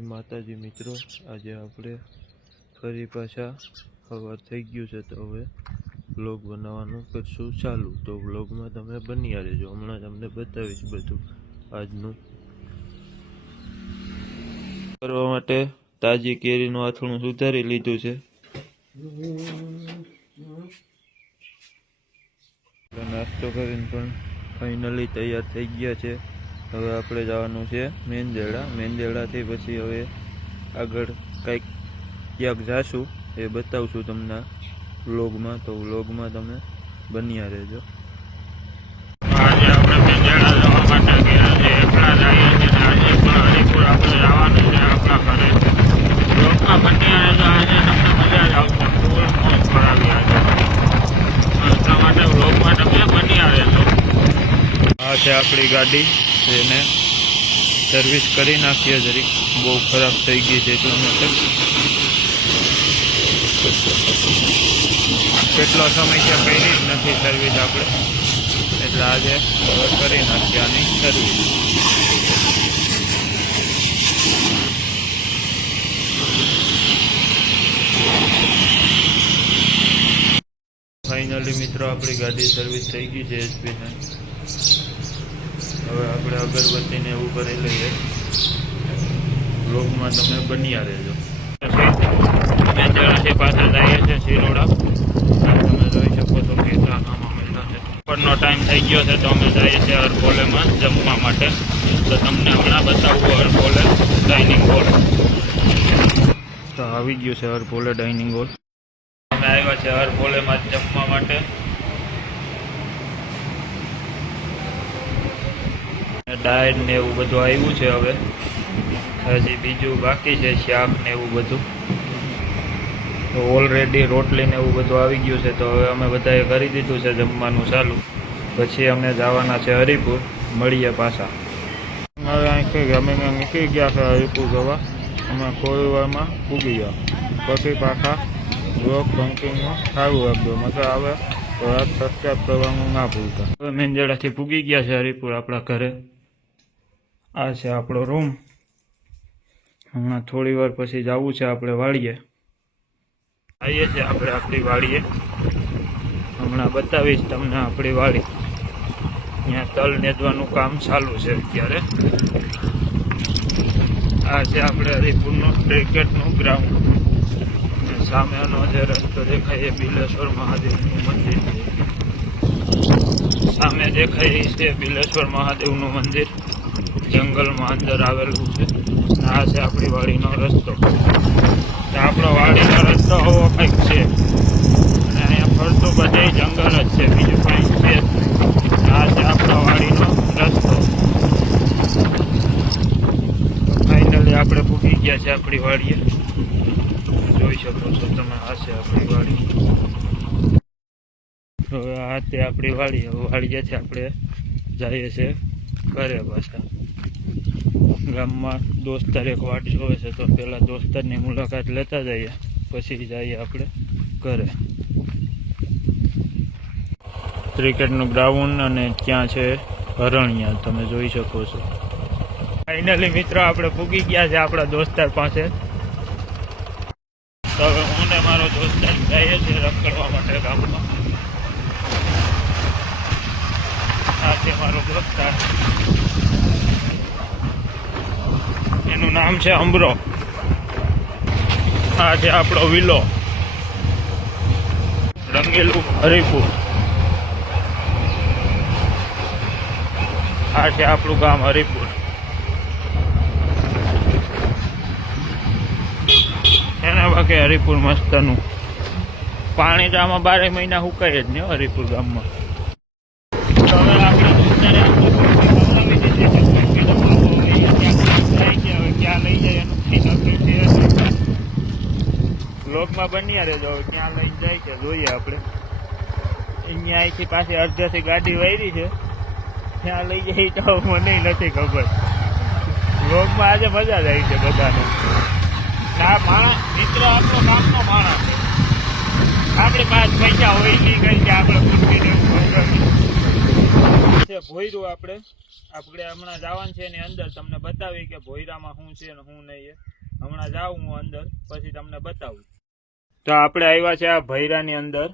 માતાજી મિત્રો, આજે આપણે ફરી પાછા સવાર થઈ ગયું છે તો હવે બ્લોગ બનાવવાનું કરશું ચાલુ. તો બ્લોગમાં તમે બની રહેજો. હમણાં તમને બતાવીશ બધું આજનું. કરવા માટે તાજી કેરીનું આથણું સુધારી લીધું છે. નાસ્તો કરીને પણ ફાઇનલી તૈયાર થઈ ગયા છે. હવે આપણે જવાનું છે મેંદેડા. મેંદેડાથી પછી હવે આગળ કંઈક ક્યાંક જાશું એ બતાવશું તમને વ્લોગમાં. તો વ્લોગમાં તમે બન્યા રહેજો. આજે આપણે જવા માટે આપણે આપણા ઘરે. બન્યા આજે તમને મજા જ આવશે ફૂલ મોજ કરાવી આજે એટલા માટે લોકમાં તમે બન્યા રહેજો આ છે આપણી ગાડી એને સર્વિસ કરી નાખીએ જરીક. બહુ ખરાબ થઈ ગઈ છે એટલા માટે. કેટલો સમય છે કરી જ નથી સર્વિસ આપણે. એટલે આજે કરી નાખીએ આની સર્વિસ ફાઇનલી મિત્રો, આપણી ગાડી સર્વિસ થઈ ગઈ છે એચપીને હવે આપણે અગરબત્તીને એવું કરી લઈએ. બ્લોગમાં તમે બન્યા રહેજો. મેંજાળાથી પાછા જઈએ છે શિરોડા. તમે જોઈ શકો છો કે બપોરનો ટાઈમ થઈ ગયો છે તો અમે જઈએ છીએ અરકોલેમાં જમવા માટે. તો તમને હમણાં બતાવું અરકોલે ડાઇનિંગ હોલ તો આવી ગયું છે હર પોલે ડાઇનિંગ હોલ અમે આવ્યા છે હર પોલેમાં જમવા માટે. ડાયટ ને એવું બધું આવ્યું છે હવે. હજી બીજું બાકી છે, શાક ને એવું બધું. તો ઓલરેડી રોટલી ને એવું બધું આવી ગયું છે, તો હવે અમે બધાએ કરી દીધું છે જમવાનું ચાલુ. પછી અમે જવાના છે હરિપુર, મળીએ પાછા. હવે અહીં કઈ અમે નીકળી ગયા છે હરિપુર જવા. અમે થોડી વારમાં પૂગી ગયા. પછી પાછા બ્લોક બંકિંગમાં સારું રાખજો મજા આવે, તો આ સબસ્ક્રાઈબ કરવાનું ના ભૂલતા. હવે મેંજડાથી પૂગી ગયા છે હરિપુર આપણા ઘરે. આ છે આપણો રૂમ. હમણાં થોડી વાર પછી જવું છે આપણે વાળીએ આવીએ છીએ આપણે આપણી વાડીએ. હમણાં બતાવીશ તમને આપણી વાડી. અહીંયા તલ નેદવાનું કામ ચાલુ છે અત્યારે. આ છે આપણે હરિપુરનું ક્રિકેટનું ગ્રાઉન્ડ સામેનો જે રસ્તો દેખાય એ બિલેશ્વર મહાદેવનું મંદિર. સામે દેખાય છે બિલેશ્વર મહાદેવનું મંદિર. જંગલમાં અંદર આવેલું છે. આ છે આપણી વાડીનો રસ્તો. આપણો વાડીનો રસ્તો આવો કંઈક છે. અને અહીંયા ફરતું બધે જંગલ જ છે. બીજું કંઈક છે આ છે આપણો વાડીનો રસ્તો. ફાઇનલી આપણે પૂકી ગયા છે આપણી વાડીએ. જોઈ શકો છો તમે, આ છે આપણી વાડી. હવે આ તે આપણી વાડી. હવે છે આપણે જઈએ છીએ. ઘરે પાછા. ગામમાં દોસ્તાર એક વાટ જોવે છે તો પહેલાં દોસ્તારની મુલાકાત લેતા જઈએ, પછી જઈએ આપણે ઘરે. ક્રિકેટનું ગ્રાઉન્ડ અને ત્યાં છે હરણિયા, તમે જોઈ શકો છો. ફાઇનલી મિત્રો, આપણે પૂગી ગયા છે આપણા દોસ્તાર પાસે. તો હવે હું ને મારો દોસ્તાર જઈએ છીએ રખડવા માટે ગામમાં. છે મારો દોસ્તાર એનું નામ છે અમરો આ છે આપણો વિલો. રંગેલું હરિપુર આ છે આપણું ગામ હરિપુર એના બાકી હરિપુર મસ્તનું. પાણી તો આમાં બારે મહિના હુકાય જ ને હરિપુર ગામમાં. લઈ. બ્લોગમાં બન્યા રહેજો. હવે ક્યાં લઈને જાય કે જોઈએ આપણે. અહીંયા અહીંથી પાછી અડધેથી ગાડી વાયરી છે. ત્યાં લઈ જાય તો મને નથી ખબર. બ્લોગમાં આજે મજા જ આવી છે બધાને. આ માણસ મિત્ર આપણો કામનો માણસ આપણી પાસે પૈસા હોય નહીં કઈ કે આપણે પૂછી ખવડાવીએ. છે, ભોયરું આપણે. આપણે હમણાં જવાનું છે એની અંદર. તમને બતાવી કે ભોયરામાં શું છે ને શું નહીં હમણાં જાઉં હું અંદર, પછી તમને બતાવું. તો આપણે આવ્યા છે આ ભૈરાની અંદર.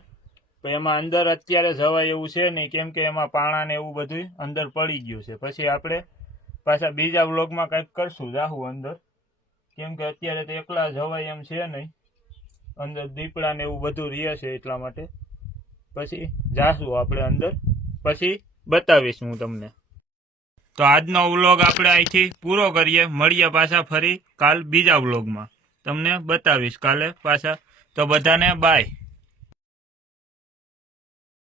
એમાં અંદર અત્યારે જવાય એવું છે નહીં, કેમ કે એમાં પાણા ને એવું બધું અંદર પડી ગયું છે. પછી આપણે પાછા બીજા વ્લોગમાં કંઈક કરશું. જાહું અંદર. કેમ કે અત્યારે તો એકલા જવાય એમ છે નહીં. અંદર દીપડા ને એવું બધું રહે છે એટલા માટે. પછી જાશું આપણે અંદર. પછી બતાવીશ હું તમને. તો આજનો વ્લોગ આપણે અહીંથી પૂરો કરીએ. મળીએ પાછા ફરી કાલ બીજા વ્લોગમાં. તમને બતાવીશ કાલે પાછા. તો બધાને બાય.